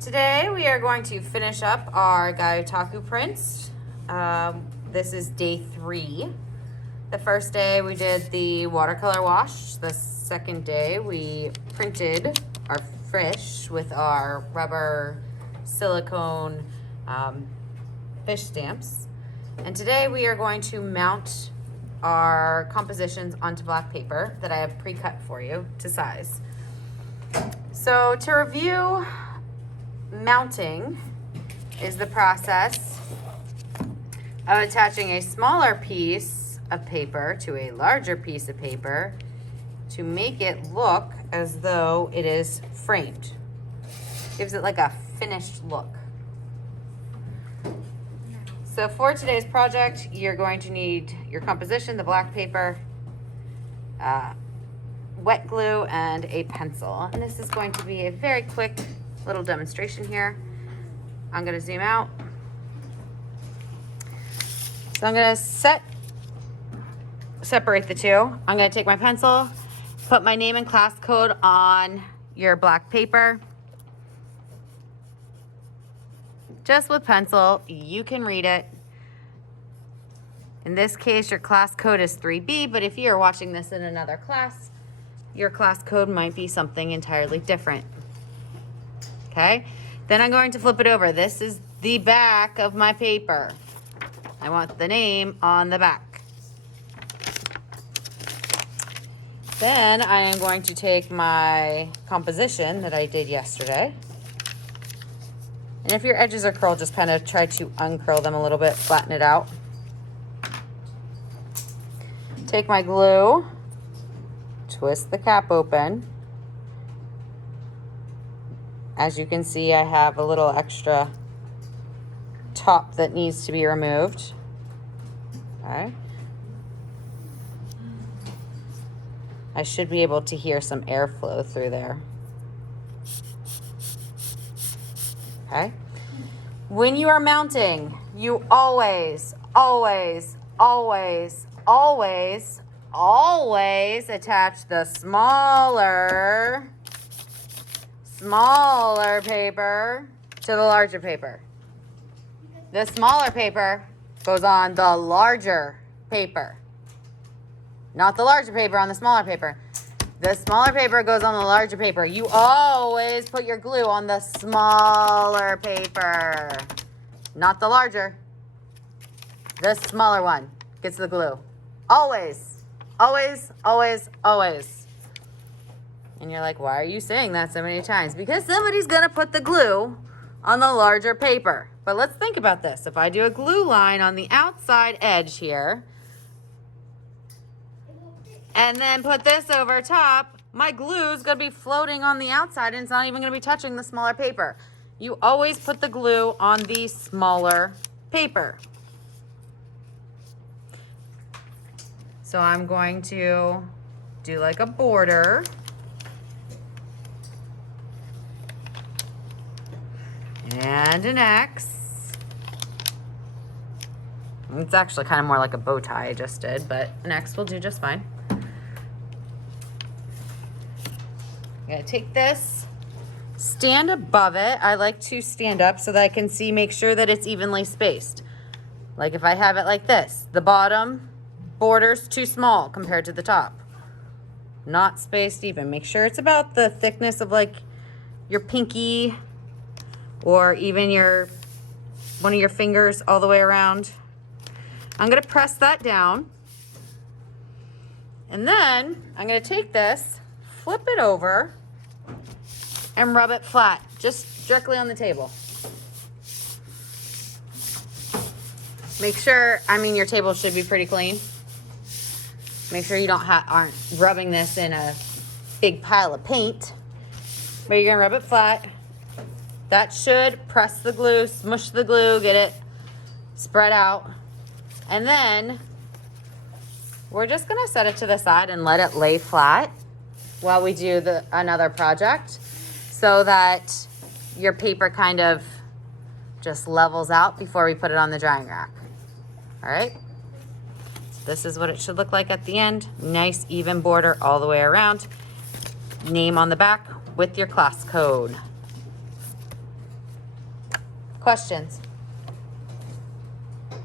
Today we are going to finish up our Gyotaku prints. This is day 3. The first day we did the watercolor wash. The second day we printed our fish with our rubber silicone fish stamps. And today we are going to mount our compositions onto black paper that I have pre-cut for you to size. So to review, mounting is the process of attaching a smaller piece of paper to a larger piece of paper to make it look as though it is framed. Gives it like a finished look. So for today's project, you're going to need your composition, the black paper, wet glue, and a pencil. And this is going to be a very quick little demonstration here. I'm going to zoom out. So I'm going to separate the two. I'm going to take my pencil, put my name and class code on your black paper. Just with pencil, you can read it. In this case, your class code is 3B, but if you're watching this in another class, your class code might be something entirely different. Okay? Then I'm going to flip it over. This is the back of my paper. I want the name on the back. Then I am going to take my composition that I did yesterday. And if your edges are curled, just kind of try to uncurl them a little bit, flatten it out. Take my glue, twist the cap open. As you can see, I have a little extra top that needs to be removed. Okay. I should be able to hear some airflow through there. Okay. When you are mounting, you always attach the smaller paper to the larger paper. The smaller paper goes on the larger paper. Not the larger paper on the smaller paper. The smaller paper goes on the larger paper. You always put your glue on the smaller paper, not the larger. The smaller one gets the glue. Always, always, always, always. And you're like, why are you saying that so many times? Because somebody's gonna put the glue on the larger paper. But let's think about this. If I do a glue line on the outside edge here, and then put this over top, my glue is going to be floating on the outside and it's not even going to be touching the smaller paper. You always put the glue on the smaller paper. So I'm going to do like a border. And an X. It's actually kind of more like a bow tie I just did, but an X will do just fine. I'm gonna take this, stand above it. I like to stand up so that I can see, make sure that it's evenly spaced. Like if I have it like this, the bottom border's too small compared to the top. Not spaced even. Make sure it's about the thickness of like your pinky or even one of your fingers all the way around. I'm gonna press that down. And then I'm gonna take this, flip it over, and rub it flat, just directly on the table. Make sure, your table should be pretty clean. Make sure you aren't rubbing this in a big pile of paint, but you're gonna rub it flat. That should press the glue, smush the glue, get it spread out. And then we're just gonna set it to the side and let it lay flat while we do another project, so that your paper kind of just levels out before we put it on the drying rack. All right? So this is what it should look like at the end. Nice even border all the way around. Name on the back with your class code. Questions?